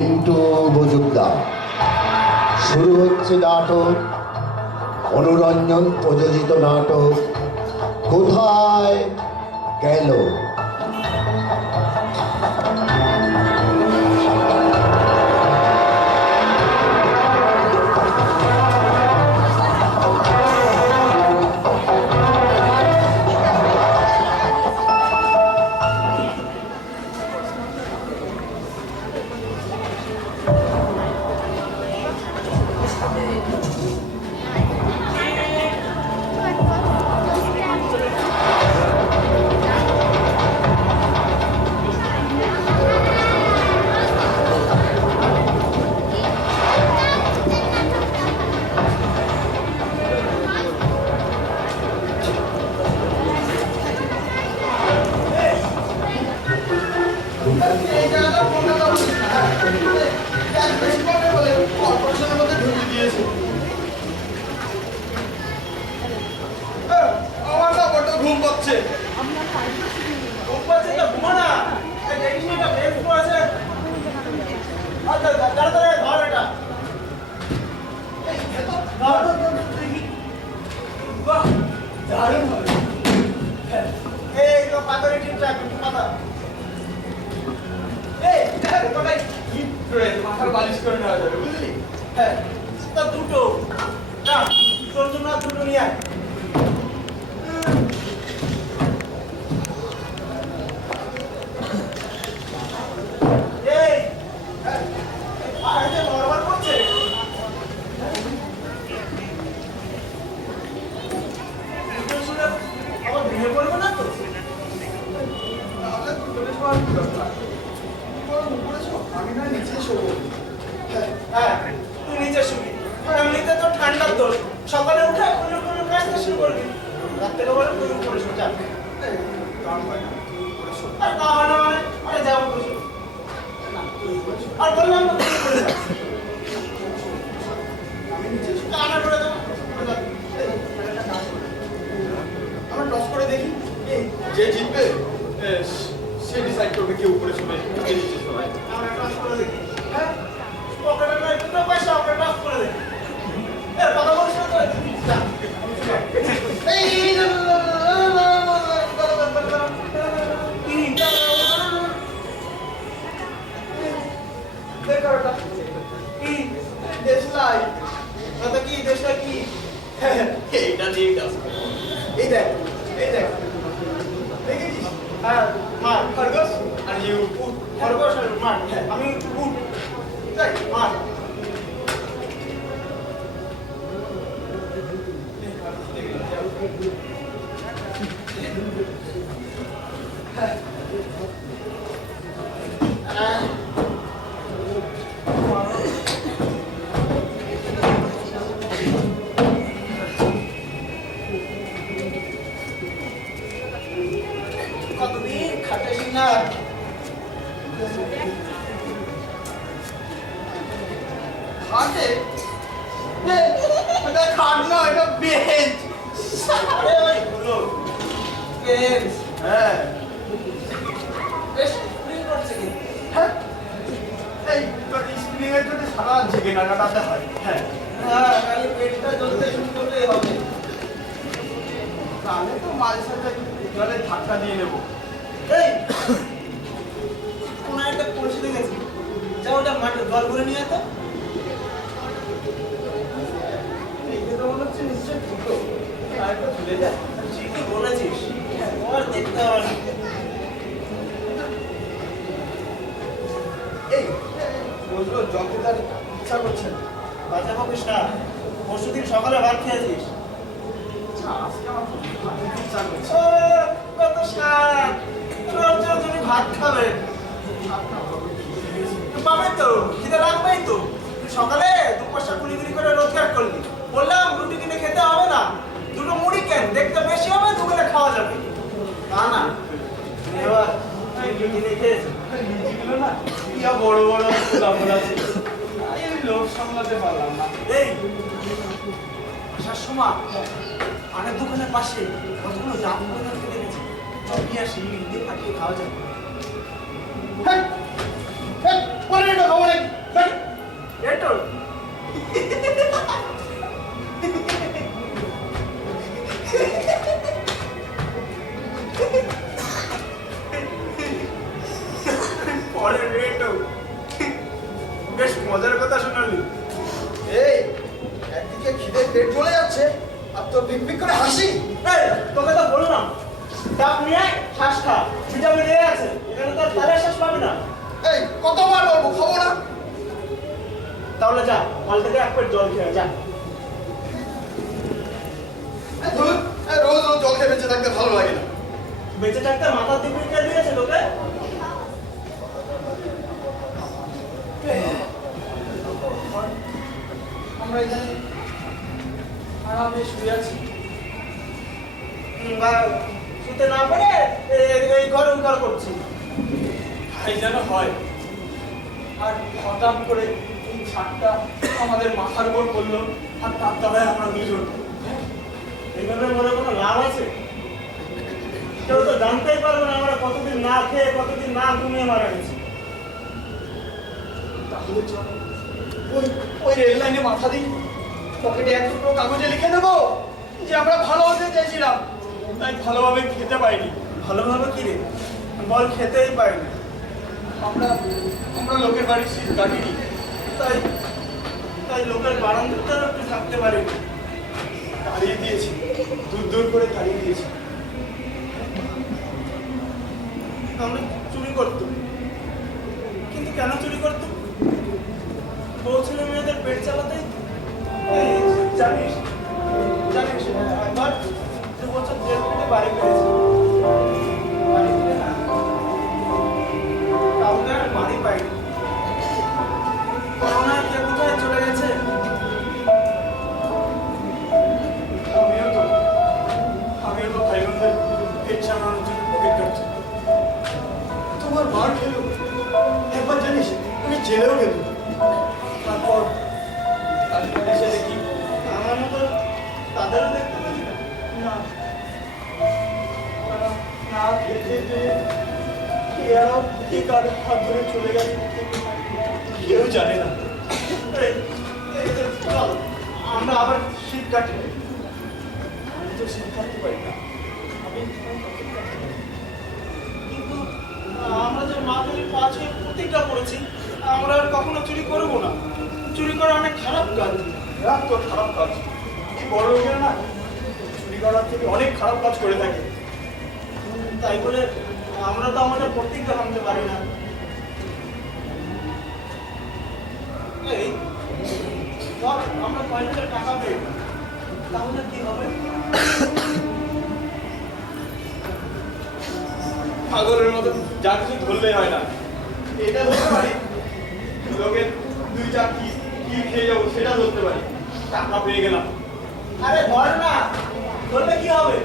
পিন্টু মজুমদার। শুরু হচ্ছে নাটক, অনুরঞ্জন প্রযোজিত নাটক কোথায় গেল। সকালে ভাত খেয়েছিস? কত শাক, তুমি ভাত খাবে পাবে তো, খিদে লাগবেই তো। সকালে দু পয়সা কুড়ি কুড়ি করে রোজগার করলি, বললাম রুটি কিনে খেতে হবে না, দুটো মুড়ি কেন, দেখতে বেশি হবে, দুবেলা খাওয়া যাবে। তা না, এবার কিনে খেয়েছে না, বড় বড় লোভ সামলাতে পারলাম না। এই আসার সময় আরেক দোকানের পাশে কতগুলো জাম করে দেখেছি, সব নিয়ে আসি, ফাটিয়ে খাওয়া যাবে। রেটল পরে রেটল বেশ মজার কথা শোনালি। এই একদিকে খিদে পেট চলে যাচ্ছে আর তোর বিক করে হাসি। এই তোকে তো বললাম ডাব নিয়ে শ্বাস খা, ভিটামিন এ আছে, এখানে তো তালের শ্বাস পাবি না। এই কতবার বলবো খাবো না? তাহলে যা মাল থেকে এক প্লেট জল খেয়ে যা। এই ধুর, এই রোজ রোজ জল খেয়ে বেঁচে থাকতে ভালো লাগে না। বেঁচে থাকতে মাথার দিকে কে দিয়েছে তোকে? আমরা এখানে আরামে শুয়ে আছি। বা শুতে না পেরে এই ঘর উদ্ধার করছি। তাই যেন হয়। আর হঠাৎ করে এই ছাদটা আমাদের মাথার উপর পড়লো আর তার তলায় আমরা দুজন। এইভাবে মনে কোনো লাভ আছে? কেউ তো জানতেই পারবে না আমরা কতদিন না খেয়ে কতদিন না ঘুমিয়ে মারা গেছি। তাহলে চল ওই ওই রেল লাইনে মাথা দিই, পকেটে এক টুকরো কাগজে লিখে দেবো যে আমরা ভালো হতে চাইছিলাম, তাই ভালোভাবে খেতে পাইনি। ভালোভাবে কি রে? বল খেতেই পারিনি। আমরা আমরা লোকের বাড়ির সিট কাটিনি, তাই তাই লোকের বারান্দাতেও একটু থাকতে পারিনি। তাড়িয়ে দিয়েছি, দূর দূর করে তাড়িয়ে দিয়েছি। আমরা চুরি করতাম, কিন্তু কেন চুরি করতাম? বউ ছেলে মেয়েদের পেট চালাতেই তো। এই জানিস জানিস একবার 2 বছর জেল খেটে বাড়ি ফিরেছি। বাড়ি ফিরে না কাউকে আর বাড়ি পাইনি। করোনা কে কোথায় চলে গেছে। আমিও তো ভাই বোনদের পেট চালানোর জন্য পকেট কাটছি। তোমার মার খেলো, একবার জানিস আমি জেলেও গেল। তারপর এসে দেখি আমার মতো তাদেরও দেখতে পেলি না। না না খেতে পেয়ে এরাও কে কার হাত ধরে চলে গেছে কেউ জানে না। এই, এই যে, চল, আমরা আবার শীত কাটি। আমি তো শীত থাকতে পারি না। আমি কিন্তু আমরা যে মা কালী পাঁচে প্রতিজ্ঞা করেছি আমরা আর কখনো চুরি করবো না। চুরি করা অনেক খারাপ কাজ। রাত তো খারাপ কাজ, এই বড় লোকেরা না চুরি করার থেকে অনেক খারাপ কাজ করে থাকে। তাই বলে আমরা তো আমাদের প্রতিজ্ঞা ভাঙতে পারি না। এই ধর আমরা 5,000 টাকা পেয়ে তাহলে কি হবে? পাগলের মতো যা কিছু ধরলেই হয় না। এটা ধরতে পারি, লোকের 2 কি খেয়ে যাবো সেটা ধরতে পারি। টাকা পেয়ে গেলাম, আরে ধর না, ধরলে কি হবে?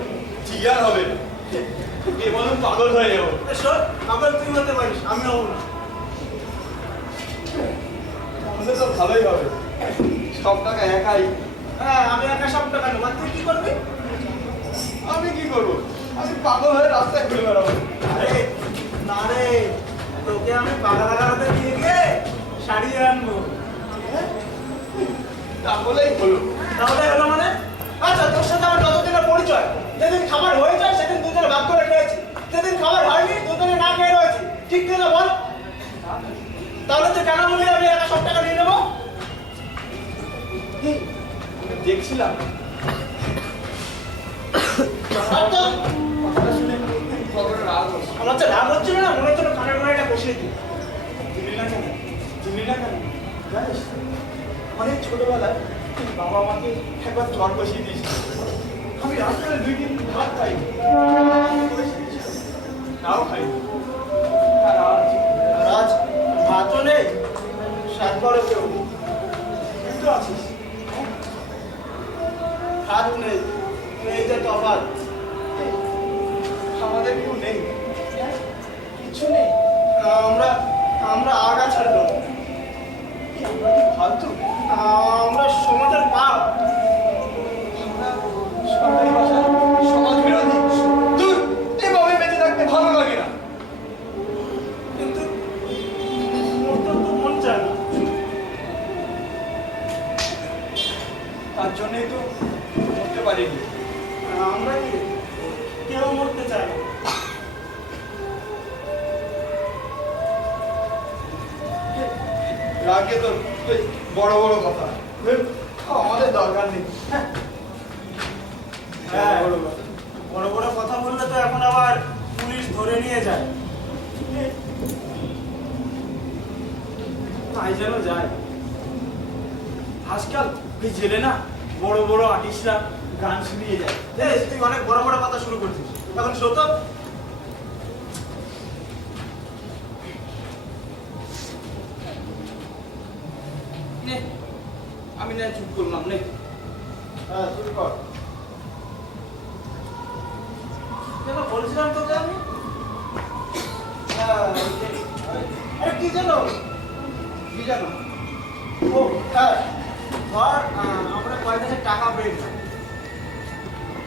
জিয়ার হবে এ বলুন পাগল হয়ে যাবো। শোন, পাগল তুই হতে পারিস, আমি হব না। তাহলে তো ভালোই হবে, সব টাকা একাই। হ্যাঁ, আমি একা সব টাকা নেব। আর তুই কি করবি? আমি কি করবো? আমি পাগল হয়ে রাস্তায় ঘুরে বেড়াবো। আরে না রে, তোকে আমি বাগানাগারতে নিয়ে গিয়ে সারিয়ে আনবো। তাহলেই হলো। তাহলে হলো মানে? আচ্ছা, তোর সাথে আমার যতদিনের পরিচয়, যেদিন খাবার হয়ে যায় সেদিন দুজনে ভাগ করে খেয়েছি, যেদিন খাবার হয়নি দুজনে না খেয়ে রয়েছি, ঠিক কিনা বল? তাহলে তুই কেন বললি আমি একা সব টাকা নিয়ে নেবো? দেখছিলাম আর তো কথাটা শুনে খবরের রাগ হচ্ছে। আমার তো রাগ হচ্ছিল না, মনে হচ্ছিল কানের গোড়ায় এটা বসিয়ে দিই। চিনি না কেন? চিনি না কেন জানিস, অনেক ছোটবেলায় বাবা আমাকে একবার জ্বর বসিয়ে দিয়েছিল। আমি রাত্রে 2 দিন ভাত খাই, তাও খাই। আর আজ ভাতও নেই, সাত বড় কেউ নেই। তুই তো আছিস। হাত নেই, এই যে তফাৎ। আমাদের কেউ নেই, কিছু নেই। আমরা আমরা আগাছার লোক, আমরা কি ফালতু? আমরা সমাজের পাপ। আমরা সরকারি ভাষায় সমাজ বিরোধী। দূর, এভাবে বেঁচে থাকতে ভালো লাগে না। কিন্তু মরতে তো মন চায় না। তার জন্যই তো মরতে পারিনি। আমরা কি কেউ মরতে চাই না। রাগে তো তুই বড় বড় কথা, আমাদের দরকার নেই। হ্যাঁ, বড় কথা। বড় বড় কথা বললে তো এখন আবার পুলিশ ধরে নিয়ে যায়। তাই যেন যায়। আজকাল এই জেলে না বড় বড় আর্টিস্টরা গান শুনিয়ে যায়। তুই অনেক বড় বড় কথা শুরু করছিস, এখন সত্য। আমি না চুপ করলাম নে। হ্যাঁ, শুরু কর। যেন বলছিলাম তোকে আমি, আরে কি জানো, কি জানো? ও হ্যাঁ, ধর আমরা কয়েক হাজার টাকা পেয়ে গেলাম,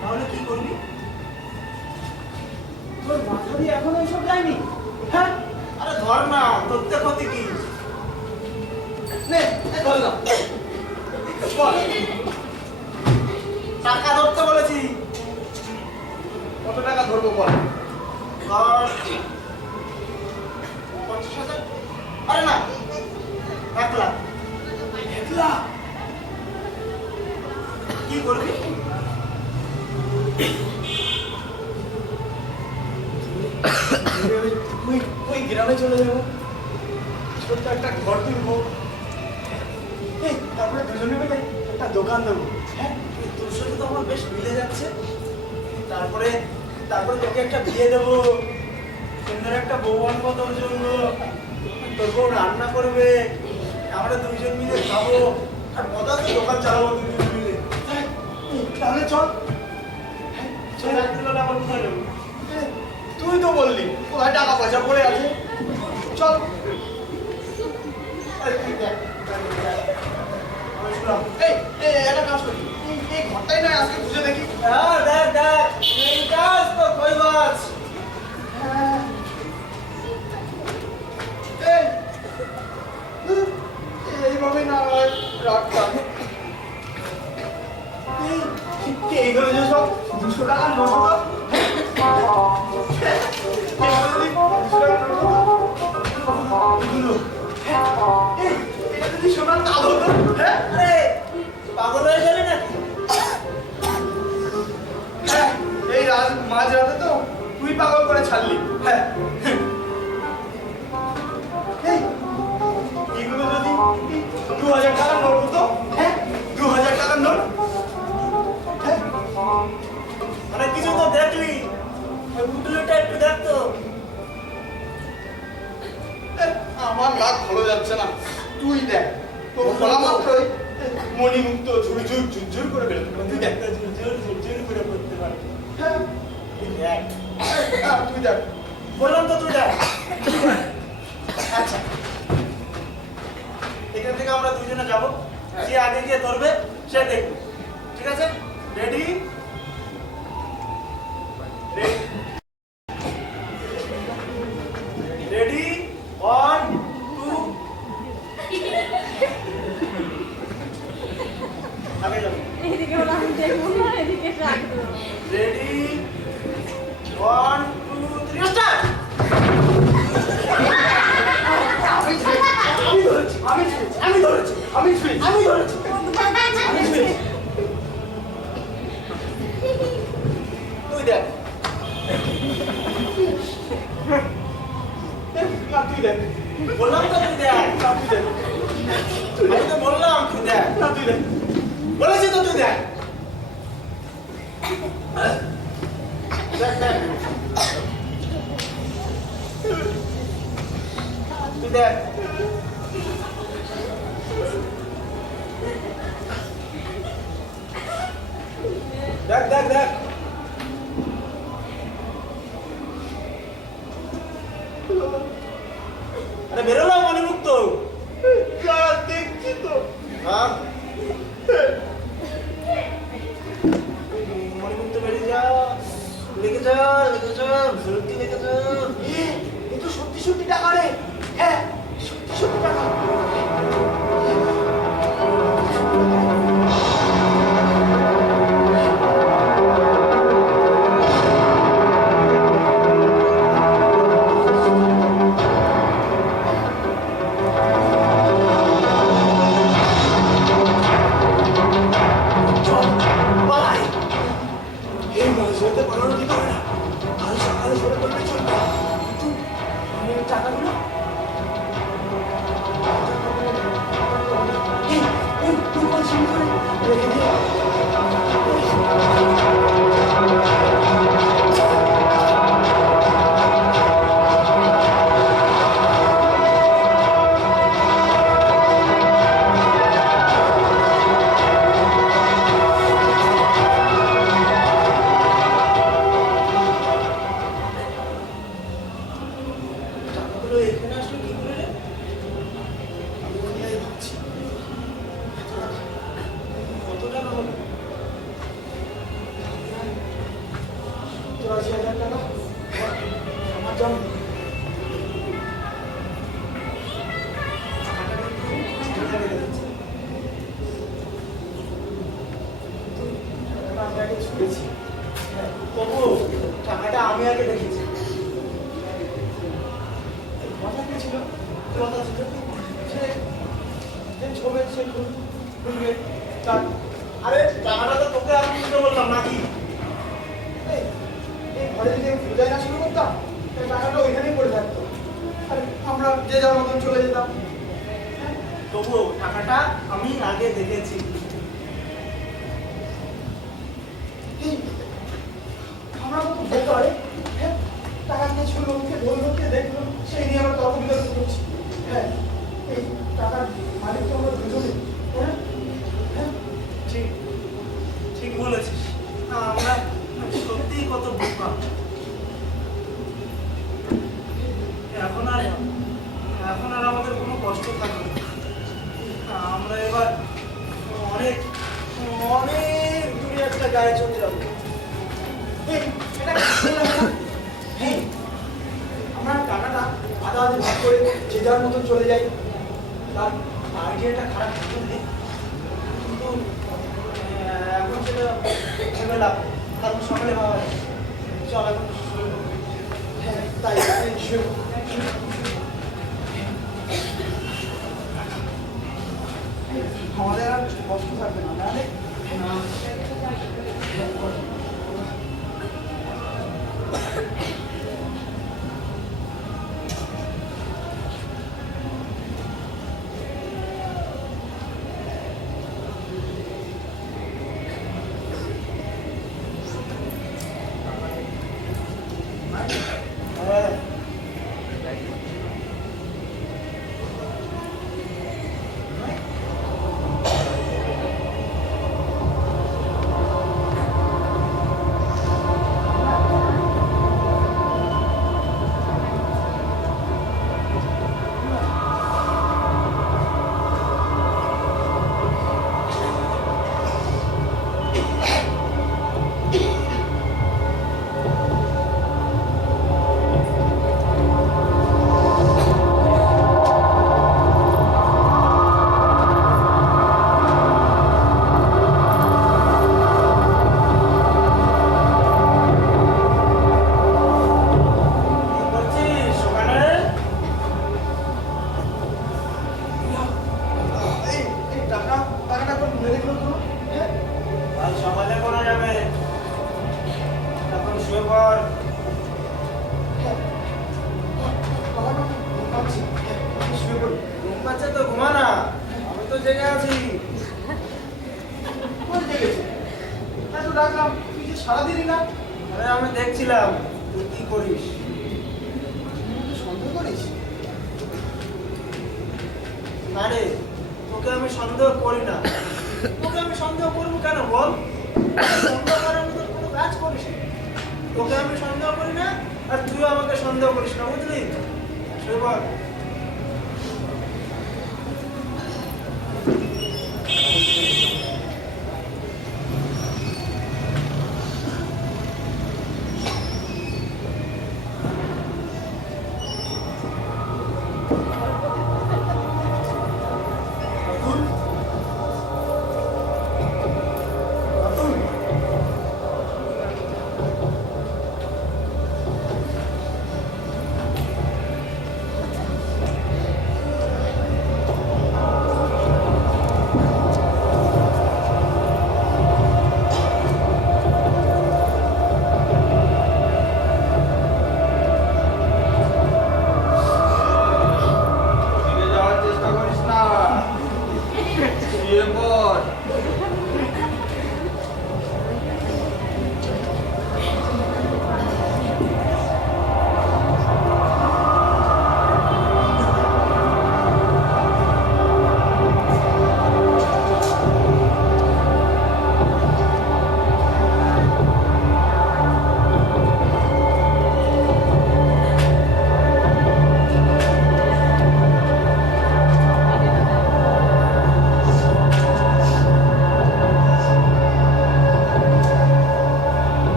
তাহলে কি করবি? তোর মাথা দিয়ে এখনো এইসব যায়নি? হ্যাঁ, আরে ধর না, তোর তো ক্ষতি কি? নে ধরলাম। বল, টাকা ধরতে বলেছি। কত টাকা ধরবো বল? ধর 50,000। আরে না, 1 লাখ। 1 লাখ? কি করবি? ওই গ্রামে চলে যাবো, ছোট্ট একটা ঘর তুলবো, তারপরে দুজনে মিলে একটা দোকান দেবো। হ্যাঁ, তোর সাথে তো আমার বেশ মিলে যাচ্ছে। তারপরে তারপরে তোকে একটা বিয়ে দেবো, সুন্দর একটা বউ আনবো তোর জন্য, তোর বউ রান্না করবে, আমরা দুইজন মিলে খাবো, আর মজা তো দোকান চালাবো দুজন মিলে। তাহলে চল। চল, রাত্রিবেলা আবার কোথায় যাবো? তুই তো বললি কোথায় টাকা পয়সা পড়ে আছে, চল। আরে তুই দেখ, আমি শুনলাম। এই একটা কাজ করি, এই ঘরটাই নয় আজকে বুঝে দেখি। হ্যাঁ, দেখ দেখ, এই কাজ তো কই মাছ। এইভাবে না হয় রাখতাম। এইগুলো যে সব 200 টাকার নোট হতো, সোনার তাল হতো। হ্যাঁ, আরে পাগল হয়ে গেলি নাকি? হ্যাঁ, এই রাত মাঝ রাতে তো তুই পাগল করে ছাড়লি। হ্যাঁ, এই, এগুলো যদি 2000 টাকার নোট হতো, হ্যাঁ 2000 টাকার নোট। হ্যাঁ, মানে কিছু তো দেখলি, ওই পুতুলটা একটু দেখতো। আমার লাখ ভালো যাচ্ছে না, তুই দেখ। তো বলা মাত্রই মণিমুক্ত ঝুরঝুর ঝুরঝুর করে বেরোতে, তুই দেখ। একটা ঝুরঝুর ঝুরঝুর করে করতে পারে। হ্যাঁ, তুই দেখ। তুই দেখ। বললাম তো তুই দেখ। আচ্ছা, এখান থেকে আমরা দুজনে যাবো, যে আগে গিয়ে ধরবে সে দেখবে, ঠিক আছে? রেডি? রেডি? 1 2 আগে যাবো। এদিকে বলে আমি দেখবো না, এদিকে রাখবো। রেডি? 1 2 3 স্টার্ট! আমি ধরেছি, আমি ধরেছি, আমি ধরেছি, আমি ধরেছি, আমি ধরেছি, আমি ধরেছি। তুই দেখ। না তুই দেখ, বললাম তো তুই দেখ। না তুই দেখ, আমি তো বললাম তুই দেখ। না তুই দেখ। বলেছি তো তুই দেখ। দেখ দেখ, তুই দেখ। দেখ দেখ দেখ। আরে বেরোলো মণিমুক্ত। দেখছি তো। হ্যাঁ, মণিমুক্ত বেরিয়ে যা, লেগে যা, লেগে যা, সত্যি লেগে যা। এ তো সত্যি সত্যি টাকা রে। হ্যাঁ, সত্যি সত্যি টাকা। শুনেছি। হ্যাঁ, তবু টাকাটা আমি আগে দেখেছি। কথা কি ছিল? কথা ছিল সে যে ছবি সে খুলবে তার। আরে টাকাটা তো তোকে আমি দিতে বললাম নাকি? এই এই ঘরে যদি আমি পূজায় না শুরু করতাম তাহলে টাকাটা ওইখানেই পড়ে থাকতো, আর আমরা যে যার মতন চলে যেতাম। তবু টাকাটা আমি আগে দেখেছি। এই আমরা কত বেকার, হ্যাঁ, টাকা কে ছুলো কে ধরলো কে দেখলো সেই নিয়ে আমরা তর্ক বিতর্ক করছি। হ্যাঁ, এই টাকার মালিক তো আমরা দুজনে, হ্যাঁ হ্যাঁ। ঠিক ঠিক বলেছিস। আমরা সত্যিই কত বোকা। এখন আর আমাদের কোনো কষ্ট থাকবে না। আমরা এবার অনেক অনেক দূরে একটা গায়ে চলে যাবো। এই, এটা কি করলাম আমরা? এই, আমরা টাকাটা আধা আধি ভাগ করে যে যার মতন চলে যাই। তার আইডিয়াটা খারাপ বুঝলি, কিন্তু এখন সেটা ভেবে লাভ নেই। কারণ সকালে ভাবা যায়। চল এখন শুরু করি। হ্যাঁ তাই আমাদের আর কষ্ট থাকবে না, না রে? হ্যাঁ কি করছিস সকালে? এই এই টাকাটা কোন ভুলে দেখলো তো? হ্যাঁ কাল সকালে করা যাবে। এখন শুয়ে পড়। টাকাটা ভাবছি শুয়ে পড়ি। ঘুম পাচ্ছে তো ঘুমা না। আমি তো জেগে আছি। কোন জেগেছে? এত ডাকলাম তুই যে সারাদিনই না। আরে আমি দেখছিলাম তুই কি করিস। তুই সন্দেহ করিস? আরে তোকে আমি সন্দেহ করি না। তোকে আমি সন্দেহ করবো কেন বল? সন্দেহ করার মতো কোনো কাজ করিস না। তোকে আমি সন্দেহ করি না আর তুই আমাকে সন্দেহ করিস না, বুঝলি? শুয়ে পড়। রাতুল, রাতুল,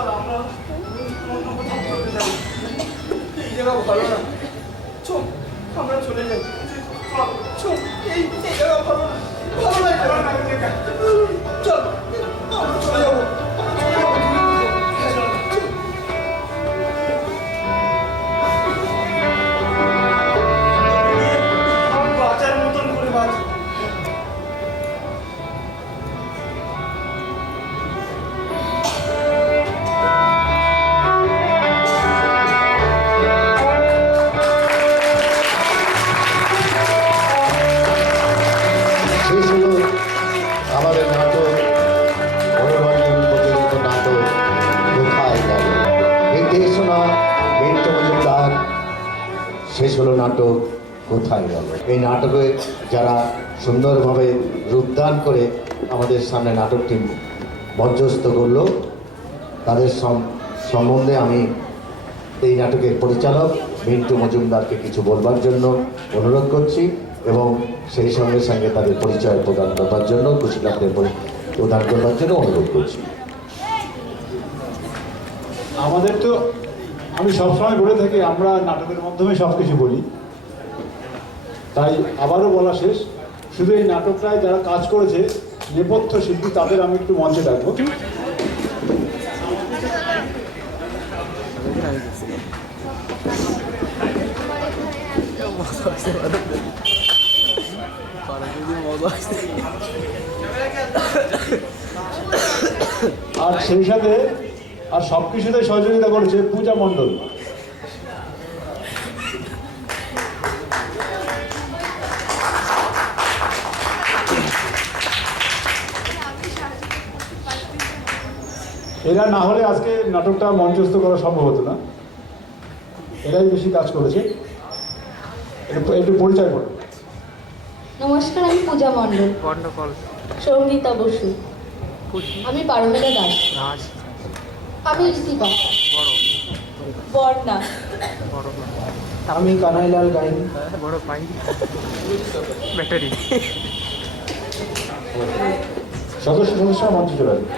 চল আমরা অন্য কোথাও চলে যাবো। এই জায়গা ভালো না, চল আমরা চলে যাই। চল চল, এই জায়গা ভালো না, ভালো লাগে না। চল আমরা চলে যাবো। বাঁচার মতন করে বাঁচ। শেষ হলো আমাদের নাটক, মনোরঞ্জন প্রযোজিত নাটক কোথায় গেল। নির্দেশনা মিন্টু মজুমদার। শেষ হলো নাটক কোথায় গেল। এই নাটকে যারা সুন্দরভাবে রূপদান করে আমাদের সামনে নাটকটি মঞ্চস্থ করলো, তাদের সম্বন্ধে আমি এই নাটকের পরিচালক মিন্টু মজুমদারকে কিছু বলবার জন্য অনুরোধ করছি এবং সেই সঙ্গে সঙ্গে তাদের পরিচয় প্রদান করবার জন্য, কুশীলবদের প্রদান করবার জন্য অনুরোধ করছি। আমাদের তো, আমি সবসময় বলে থাকি আমরা নাটকের মাধ্যমে সব কিছু বলি, তাই আবারও বলা শেষ। শুধু এই নাটকটায় যারা কাজ করেছে নেপথ্য শিল্পী, তাদের আমি একটু মঞ্চে ডাকবো। আর সেই সাথে আর সব কিছুতে সহযোগিতা করেছে পূজা মণ্ডল। এরা না হলে আজকে নাটকটা মঞ্চস্থ করা সম্ভব হতো না, এরাই বেশি কাজ করেছে। একটু পরিচয় করো। নমস্কার, আমি পূজা মণ্ডল। সঙ্গীতা বসু। আমি পারমিতা দাস। আমি ইস্তিফা। বর্ণা। আমি কানাইলাল গাইন। সদস্য মঞ্চে চলে আসবে।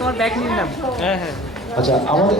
তোমার ব্যাগ নিলাম। হ্যাঁ হ্যাঁ। আচ্ছা, আমাদের